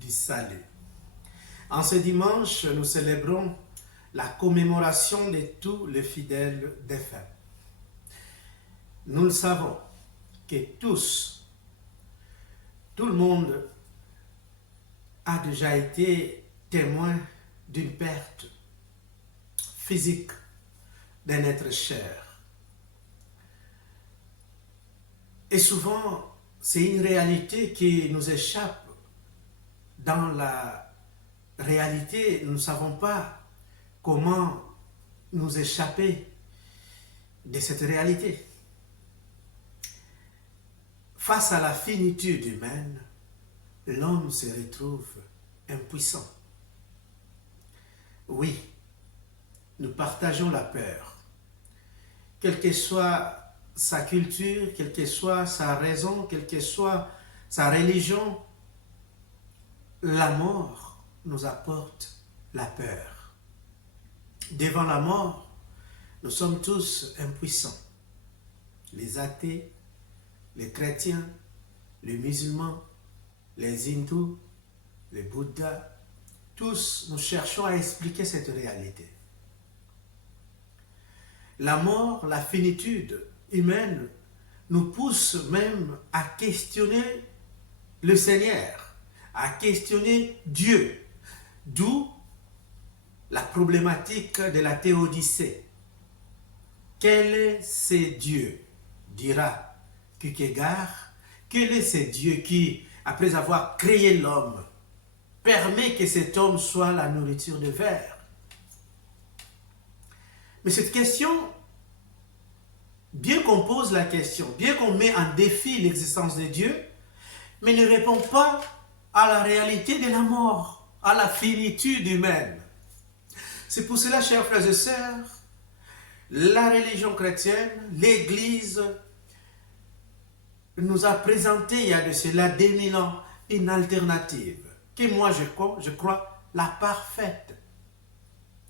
du salut. En ce dimanche, nous célébrons la commémoration de tous les fidèles défunts. Nous le savons que tout le monde a déjà été témoin d'une perte physique d'un être cher. Et souvent, c'est une réalité qui nous échappe. Dans la réalité, nous ne savons pas comment nous échapper de cette réalité. Face à la finitude humaine, l'homme se retrouve impuissant. Oui, nous partageons la peur. Quelle que soit sa culture, quelle que soit sa raison, quelle que soit sa religion, la mort nous apporte la peur. Devant la mort, nous sommes tous impuissants. Les athées, les chrétiens, les musulmans, les hindous, les bouddhas, tous nous cherchons à expliquer cette réalité. La mort, la finitude humaine nous pousse même à questionner le Seigneur, à questionner Dieu, d'où la problématique de la théodicée. Quel est ce Dieu, dira Kierkegaard, quel est ce Dieu qui, après avoir créé l'homme, permet que cet homme soit la nourriture de verre? Mais cette question, bien qu'on pose la question, bien qu'on met en défi l'existence de Dieu, mais ne répond pas à la réalité de la mort, à la finitude humaine. C'est pour cela, chers frères et sœurs, la religion chrétienne, l'Église, nous a présenté il y a de cela 2000 ans une alternative, que moi je crois la parfaite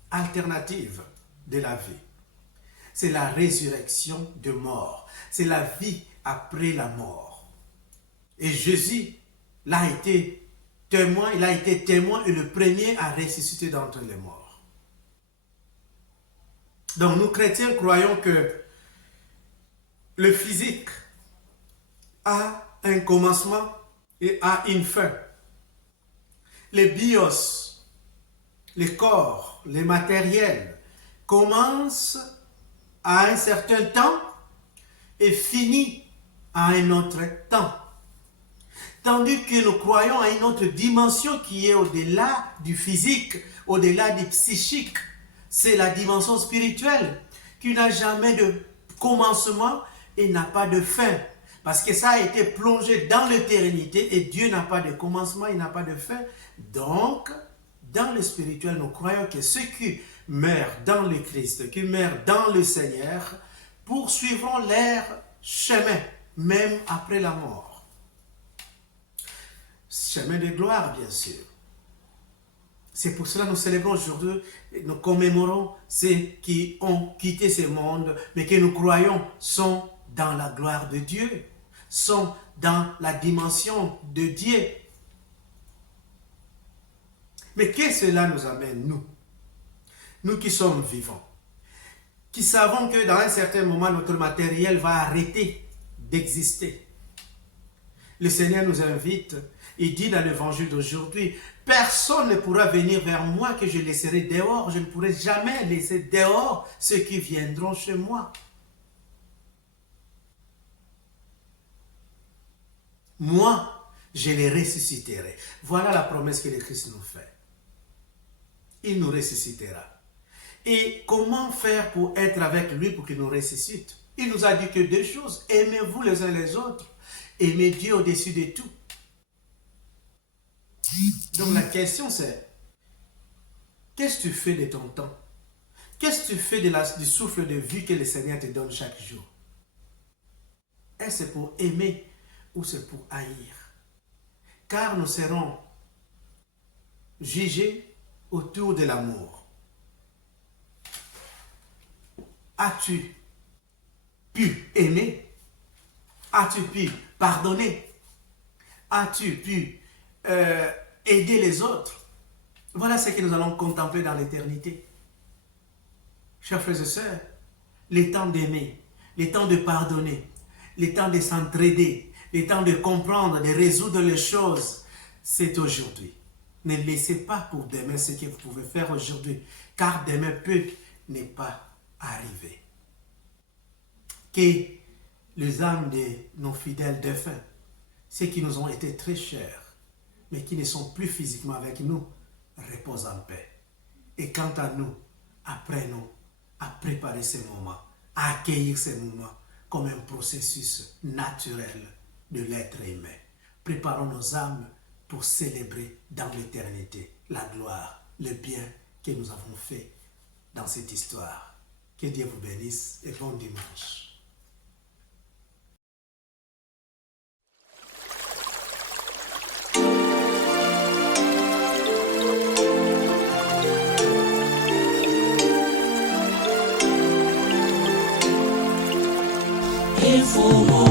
alternative de la vie. C'est la résurrection de mort. C'est la vie après la mort. Et Jésus l'a été témoin, il a été témoin et le premier à ressusciter d'entre les morts. Donc nous chrétiens croyons que le physique a un commencement et a une fin. Les bios, les corps, les matériels commencent à un certain temps et finit à un autre temps. Tandis que nous croyons à une autre dimension qui est au-delà du physique, au-delà du psychique. C'est la dimension spirituelle qui n'a jamais de commencement et n'a pas de fin. Parce que ça a été plongé dans l'éternité et Dieu n'a pas de commencement, il n'a pas de fin. Donc, dans le spirituel, nous croyons que ceux qui meurent dans le Christ, qui meurent dans le Seigneur, poursuivront leur chemin, même après la mort. Chemin de gloire, bien sûr. C'est pour cela que nous célébrons aujourd'hui, nous commémorons ceux qui ont quitté ce monde, mais que nous croyons sont dans la gloire de Dieu, sont dans la dimension de Dieu. Mais qu'est-ce que cela nous amène, nous qui sommes vivants, qui savons que dans un certain moment, notre matériel va arrêter d'exister. Le Seigneur nous invite, il dit dans l'évangile d'aujourd'hui, personne ne pourra venir vers moi que je laisserai dehors, je ne pourrai jamais laisser dehors ceux qui viendront chez moi. Moi, je les ressusciterai. Voilà la promesse que le Christ nous fait. Il nous ressuscitera. Et comment faire pour être avec lui pour qu'il nous ressuscite? Il nous a dit que deux choses. Aimez-vous les uns les autres. Aimez Dieu au-dessus de tout. Donc la question c'est, qu'est-ce que tu fais de ton temps? Qu'est-ce que tu fais du souffle de vie que le Seigneur te donne chaque jour? Est-ce pour aimer ou c'est pour haïr? Car nous serons jugés autour de l'amour. As-tu pu aimer? As-tu pu pardonner? As-tu pu aider les autres. Voilà ce que nous allons contempler dans l'éternité. Chers frères et sœurs, les temps d'aimer, les temps de pardonner, les temps de s'entraider, les temps de comprendre, de résoudre les choses, c'est aujourd'hui. Ne laissez pas pour demain ce que vous pouvez faire aujourd'hui, car demain peut ne pas arriver. Que les âmes de nos fidèles défunts, ceux qui nous ont été très chers, mais qui ne sont plus physiquement avec nous, reposent en paix. Et quant à nous, apprenons à préparer ces moments, à accueillir ces moments comme un processus naturel de l'être humain. Préparons nos âmes pour célébrer dans l'éternité la gloire, le bien que nous avons fait dans cette histoire. Que Dieu vous bénisse et bon dimanche. Il faut